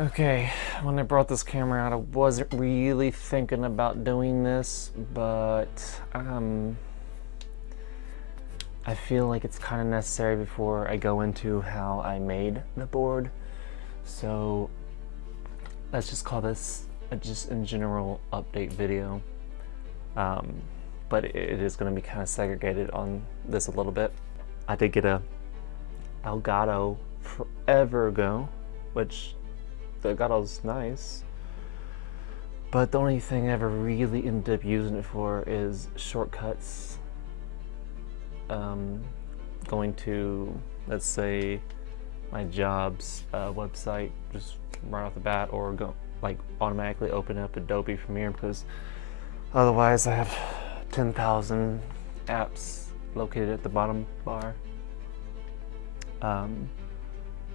Okay, when I brought this camera out, I wasn't really thinking about doing this, but I feel like it's kind of necessary before I go into how I made the board. So let's just call this just in general update video. But it is going to be kind of segregated on this a little bit. I did get a Elgato forever ago, which the Elgato's nice, but the only thing I ever really ended up using it for is shortcuts. Going to, let's say, my job's website just right off the bat, or go like automatically open up Adobe Premiere, because otherwise I have 10,000 apps located at the bottom bar.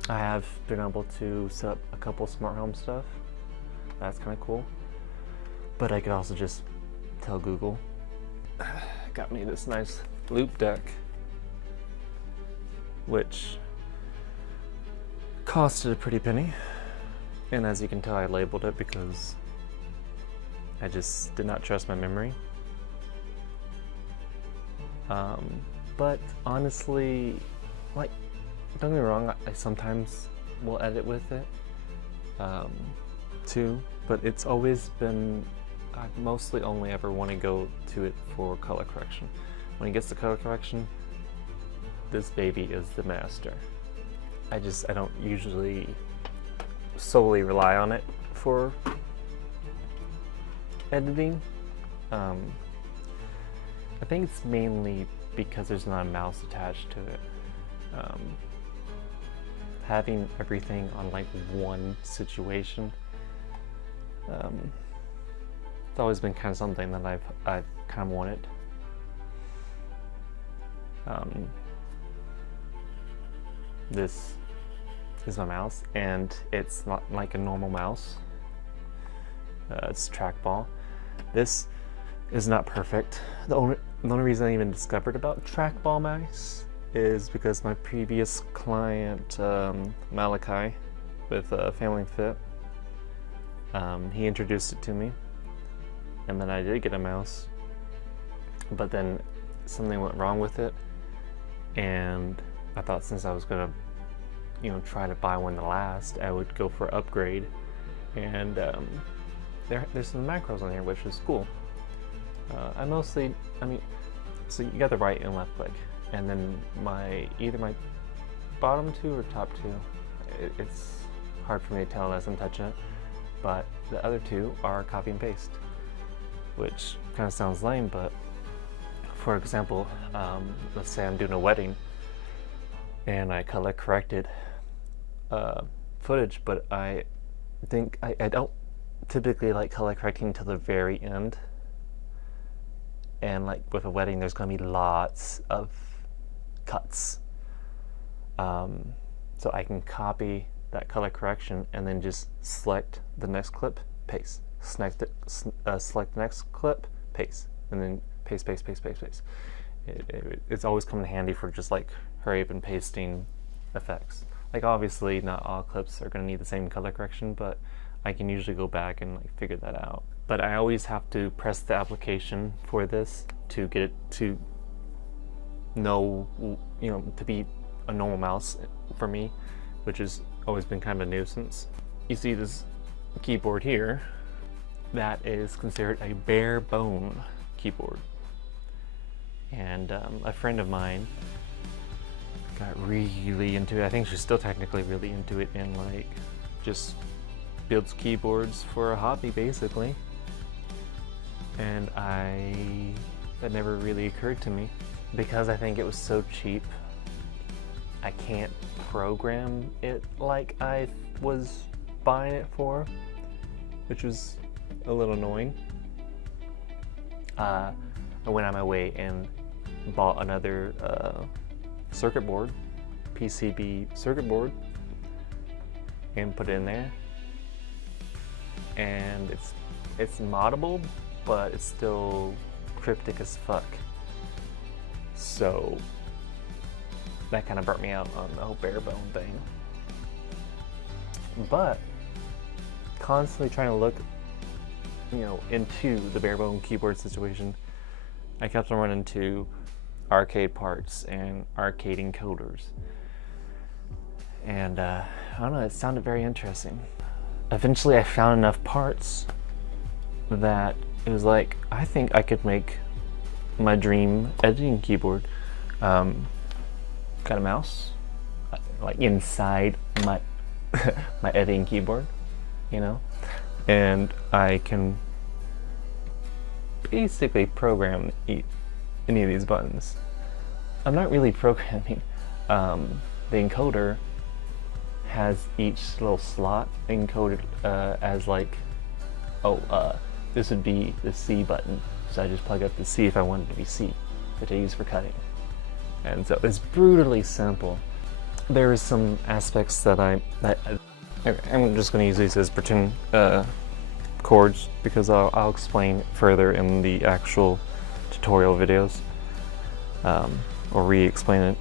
I have been able to set up a couple smart home stuff. That's kind of cool. But I could also just tell Google. Got me this nice Loupedeck, which costed a pretty penny. And as you can tell, I labeled it because I just did not trust my memory. But honestly, like, don't get me wrong, I sometimes will edit with it too, but it's always been, I mostly only ever want to go to it for color correction. When it gets to color correction, this baby is the master. I don't usually solely rely on it for editing. I think it's mainly because there's not a mouse attached to it. Having everything on like one situation, it's always been kind of something that I've kind of wanted. This is my mouse, and it's not like a normal mouse. It's trackball. This is not perfect. The only reason I even discovered about trackball mice is because my previous client, Malachi, with Family Fit, he introduced it to me, and then I did get a mouse, but then something went wrong with it, and I thought since I was gonna, try to buy one to last, I would go for upgrade, and there's some macros on here, which is cool. So you got the right and left click, and then either my bottom two or top two, it's hard for me to tell unless I'm touching it, but the other two are copy and paste, which kind of sounds lame, but for example, let's say I'm doing a wedding and I color corrected footage, but I think I don't typically like color correcting until the very end. And like with a wedding, there's going to be lots of cuts. So I can copy that color correction and then just select the next clip, paste. Select the next clip, paste. And then paste, paste, paste, paste, paste. It's always come in handy for just like hurry up and pasting effects. Like obviously not all clips are going to need the same color correction, but I can usually go back and like figure that out. But I always have to press the application for this to get it to know, to be a normal mouse for me, which has always been kind of a nuisance. You see this keyboard here, that is considered a bare bone keyboard. And a friend of mine got really into it. I think she's still technically really into it, and like just builds keyboards for a hobby basically. And that never really occurred to me because I think it was so cheap. I can't program it like I was buying it for, which was a little annoying. I went on my way and bought another circuit board, PCB circuit board, and put it in there. And it's moddable, but it's still cryptic as fuck. So that kind of burnt me out on the whole bare bone thing. But constantly trying to look, you know, into the bare bone keyboard situation, I kept on running into arcade parts and arcade encoders. And I don't know, it sounded very interesting. Eventually I found enough parts that it was like, I think I could make my dream editing keyboard. Got a mouse, like inside my my editing keyboard, you know, and I can basically program any of these buttons. I'm not really programming. The encoder has each little slot encoded as like, this would be the C button, so I just plug up the C if I want it to be C, which I use for cutting. And so it's brutally simple. There is some aspects that I'm just going to use these as pretend chords, because I'll explain further in the actual tutorial videos, or re-explain it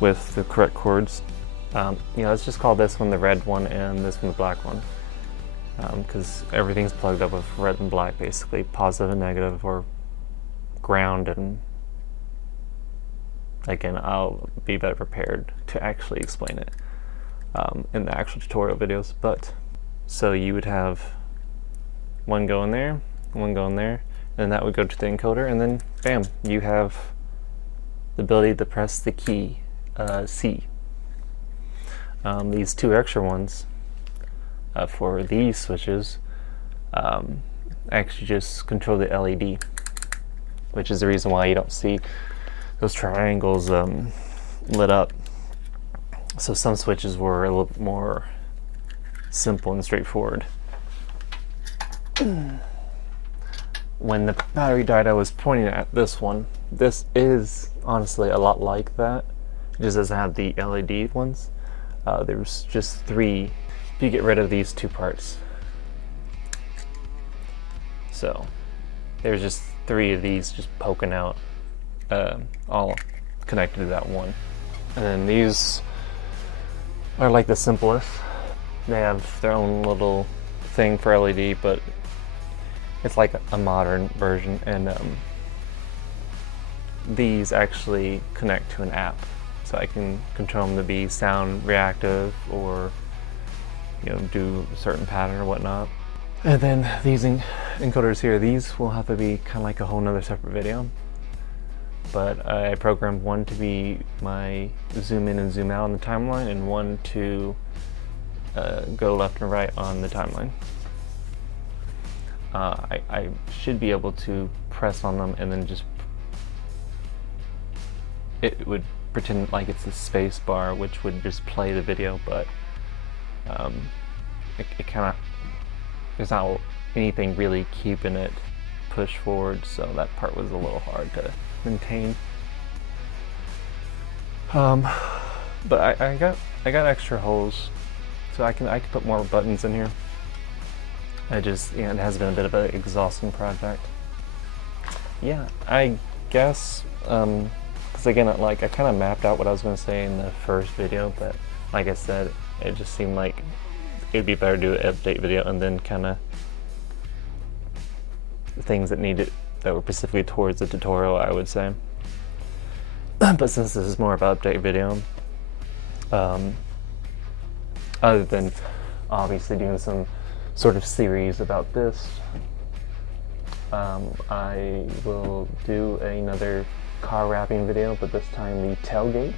with the correct chords. You know, let's just call this one the red one and this one the black one, because everything's plugged up with red and black, basically positive and negative, or ground. And again, I'll be better prepared to actually explain it in the actual tutorial videos. But so you would have one go in there, one go in there, and that would go to the encoder, and then bam, you have the ability to press the key C. These two extra ones for these switches actually just control the LED, which is the reason why you don't see those triangles lit up. So some switches were a little more simple and straightforward. When the battery died, I was pointing at this one. This is honestly a lot like that. It just doesn't have the LED ones. There's just 3. If you get rid of these 2 parts, so there's just 3 of these just poking out, all connected to that one. And then these are like the simplest. They have their own little thing for LED, but it's like a modern version. And these actually connect to an app, so I can control them to be sound reactive, or you know, do a certain pattern or whatnot. And then these encoders here, these will have to be kind of like a whole nother separate video. But I programmed one to be my zoom in and zoom out on the timeline, and one to go left and right on the timeline. I should be able to press on them, and then just it would pretend like it's a space bar, which would just play the video, but it kind of, there's not anything really keeping it pushed forward, so that part was a little hard to maintain. But I got extra holes, so I can put more buttons in here. It has been a bit of an exhausting project. Yeah, I guess because again, like, I kind of mapped out what I was going to say in the first video, but like I said, it just seemed like it'd be better to do an update video and then kind of things that were specifically towards the tutorial, I would say. But since this is more of an update video, other than obviously doing some sort of series about this, I will do another car wrapping video, but this time the tailgate,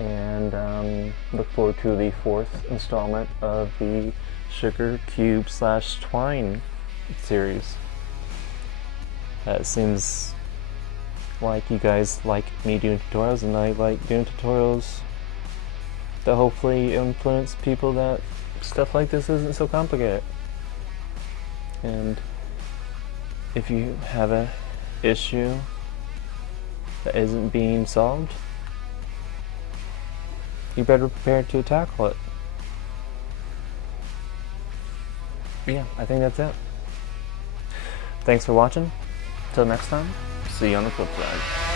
and look forward to the 4th installment of the Sugar Cube / Twine series. It seems like you guys like me doing tutorials, and I like doing tutorials that hopefully influence people that stuff like this isn't so complicated. And if you have an issue that isn't being solved, you better prepare to tackle it. But yeah, I think that's it. Thanks for watching. Till next time, see you on the flip side.